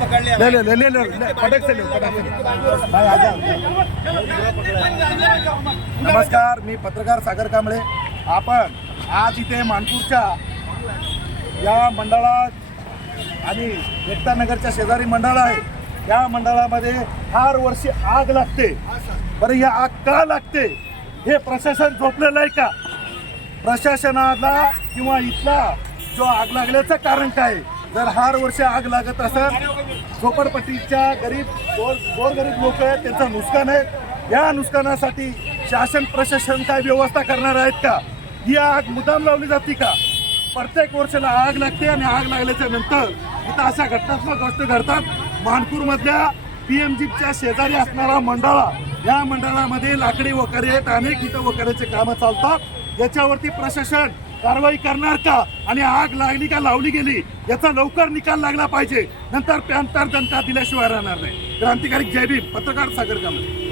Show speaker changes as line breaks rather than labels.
पकडले
से. नमस्कार मी पत्रकार सागर कांबळे. आपण आज इथे मानपूरच्या या मंडळात आणि एकता नगरच्या शेजारी मंडळ आहे. त्या मंडळामध्ये हर वर्षी आग लागते. बरं ही आग का लागते? हे प्रशासन झोपलेलं आहे का? प्रशासनाला किंवा इथला जो आग लागल्याचं कारण काय? आहे? जर हर वर्षी आग लागत असेल झोपडपट्टीच्या गरीब गोर गोरगरीब लोक आहेत त्यांचं नुकसान आहे. या नुकसानासाठी शासन प्रशासन काय व्यवस्था करणार आहेत का? ही आग मुद्दाम लावली जाते का? प्रत्येक वर्षाला आग लागते आणि आग लागल्याच्या नंतर इथं अशा घटनात्मक गोष्टी घडतात. मानपूरमधल्या पी एम जीच्या शेजारी असणारा मंडळा या मंडळामध्ये लाकडी वगैरे आहेत. अनेक इथं वगैरेचे कामं चालतात. याच्यावरती प्रशासन कारवाई करणार का? आणि आग लागली का लावली गेली याचा लवकर निकाल लागला पाहिजे. नंतर प्यांतर जनता दिल्याशिवाय राहणार नाही. क्रांतिकारी जय भीम पत्रकार सागर कांबळे